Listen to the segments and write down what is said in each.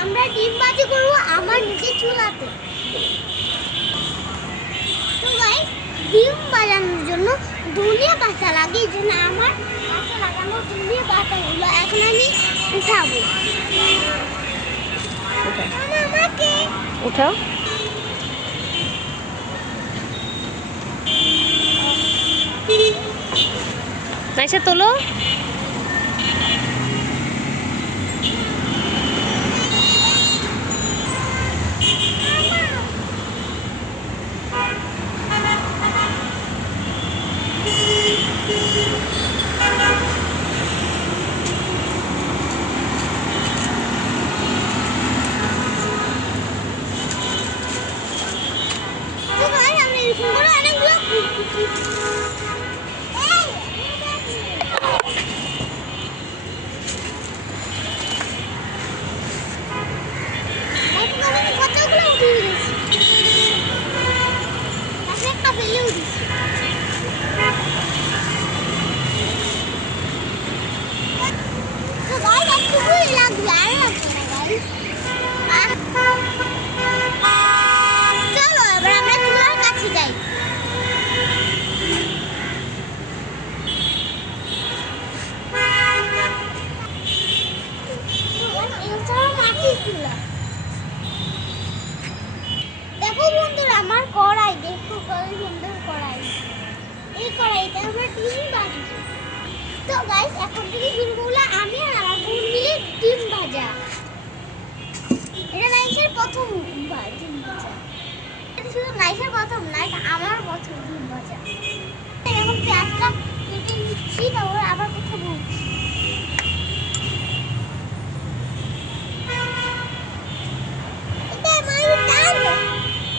আমরা ডিম ভাজি করব আমার নিজের চুলাতে। তো গাইস ডিম বানানোর জন্য ধনিয়া পাতা লাগে, এই জন্য আমার পাতা লাগানো ধনিয়া পাতাগুলো এখন আমি উঠাবো। আমাকে উঠাও। নাইসা তোলো। চলো এবার আমরা চুলার কাছে যাই। দেখো বন্ধুরা আমার কড়াই, দেখো কত সুন্দর কড়াই। এই কড়াইতে আমরা ডিম ভাজবো। তো গাইস এখন থেকে শুরু করলাম আমি আর আমার বোন মিলে ডিম ভাজা। এটা নাইসের প্রথম ডিম ভাজা। এটা শুধু নাইসের প্রথম না, এটা আমার প্রথম ডিম ভাজা। এখন পেঁয়াজটা কেটে নিচ্ছি, তারপর আবার কথা বলছি।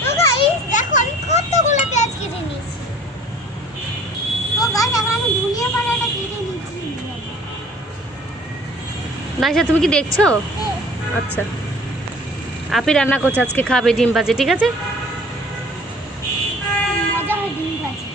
তো গাইস দেখো আমি কতগুলো পেঁয়াজ কেটে নিয়েছি। তো গাইস এখন আমি ধনিয়া পাতাটা কেটে নিচ্ছি। নাইসা তুমি কি দেখছো? আচ্ছা, আপনি রান্না করছে, আজকে খাবে ডিম ভাজি, ঠিক আছে? মজা হয় ডিম ভাজি।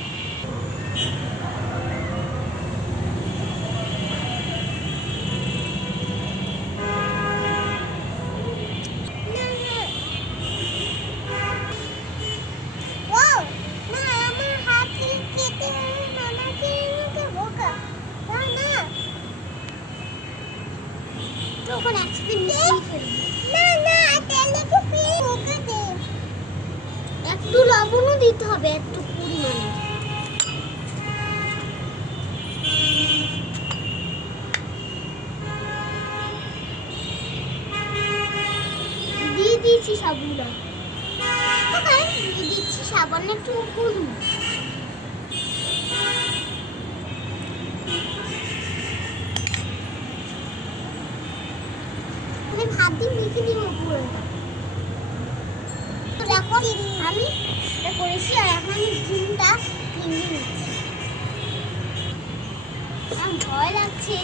তখন একসাথে মিশিয়ে ফেলবো। না না তেলেকে ফেলে ওকে দে। একটু লবণও দিতে হবে, একটু পরিমাণে। দিয়ে দিয়েছি সাবুনটা। তো গাইস দিয়ে দিচ্ছি সাবান একটু হলুদ। হাত দিয়ে মেখে দিব পুরোটা। দেখো আমি এটা করেছি আর এখন আমি ডিমটা ভেঙে নিচ্ছি। আমার ভয় লাগছে।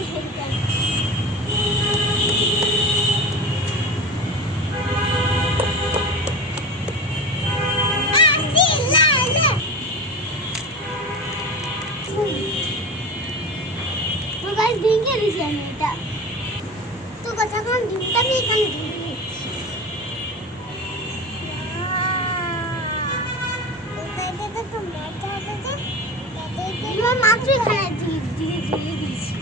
ভেঙে দিয়েছি আমি এটা। তো কথা এখন ডিমটা আমি এখানে দিয়ে দিচ্ছি। মাত্র এখানে দিয়ে দিয়েছি।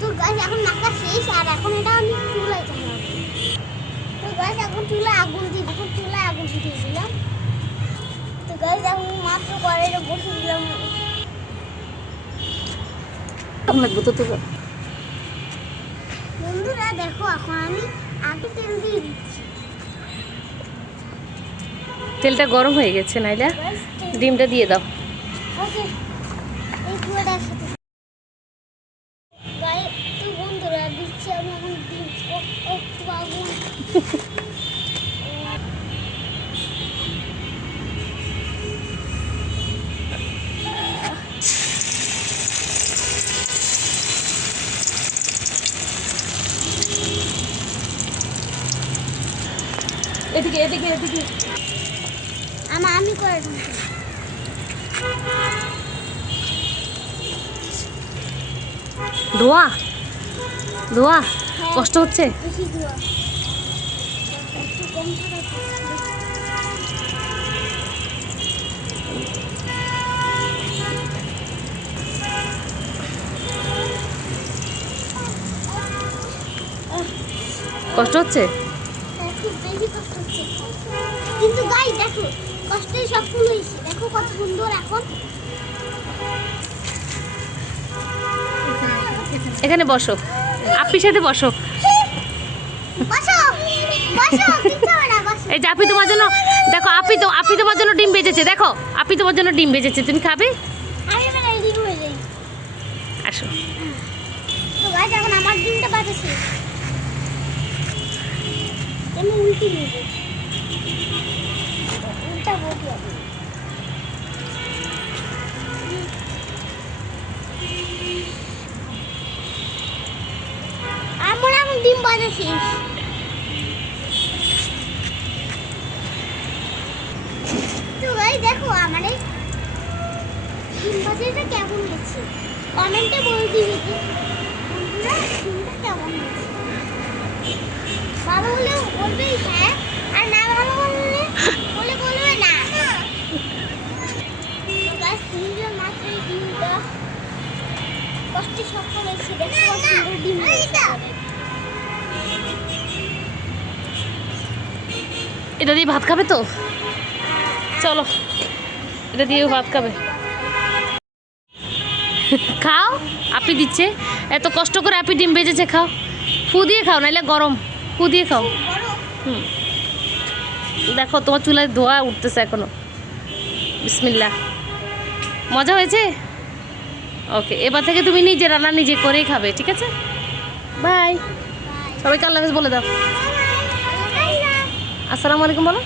তো গাইস এখন মাখা শেষ আর এখন এটা আমি চুলায় চালাবো। তো গাইস এখন চুলায় আগুন দিয়ে দিলাম। তো গাইস এখন মাত্র কড়াইটা বসিয়ে দিলাম। লাগবে তো তো বন্ধুরা দেখো এখন আমি আগে তেল দিয়ে দিচ্ছি। তেলটা গরম হয়ে গেছে, নাইলা ডিমটা দিয়ে দাও। ওকে এই পুরোটার সাথে গাইস তো বন্ধুরা দিচ্ছি আমি এখন ডিম। একটু আগুন এদিকে এদিকে এদিকে আমি করে দিই। ধোয়া ধোয়া হ্যাঁ। কষ্ট হচ্ছে? বেশি ধোয়া। একটু কম ধোয়া। কষ্ট হচ্ছে? খুব বেশি কষ্ট হচ্ছে। কিন্তু গাই দেখো কষ্টের সব ফুল হয়েছে, দেখো কত সুন্দর এখন। এখানে বসো, আপির সাথে বসো। বসো বসো, কিচ্ছু হবে না, বসো। এই যে আপি তোমার জন্য, দেখো আপি তোমার জন্য ডিম বেজেছে, দেখো আপি তোমার জন্য ডিম বেজেছে, তুমি খাবে? আমি এবার রেডি হয়ে যাই। আসো। তো গাইস এখন আমার ডিমটা বাজেছে, আমি উল্টি নেব, উল্টা বসি আমি। আমার এখন ডিম বাজা শেষ। তো গাইস দেখো আমার এই ডিম ভাজাটা কেমন হয়েছে কমেন্টে বলে দিবি কি বন্ধুরা, ডিমটা কেমন হয়েছে। ভালো হলে বলবে হ্যাঁ, আর না ভালো বলবে না। তো গাইস তিনজন মাত্র এই ডিমটা কষ্টে সফল হয়েছে, দেখো কত সুন্দর ডিম হয়েছে। এটা দিয়ে ভাত খাবে তো? চলো, এটা দিয়ে ভাত খাবে। খাও, আপি দিচ্ছে, এত কষ্ট করে আপি ডিম বেজেছে, খাও। ফু দিয়ে খাও, নাইলে গরম, ফু দিয়ে খাও। হুম, দেখো তোমার চুলায় ধোয়া উঠতেছে এখনো। বিসমিল্লাহ। মজা হয়েছে? ওকে, এবার থেকে তুমি নিজে রান্না নিজে করেই খাবে, ঠিক আছে? বাই। সবাইকে আল্লাহ হাফেজ বলে দাও। আসসালামু আলাইকুম বলো।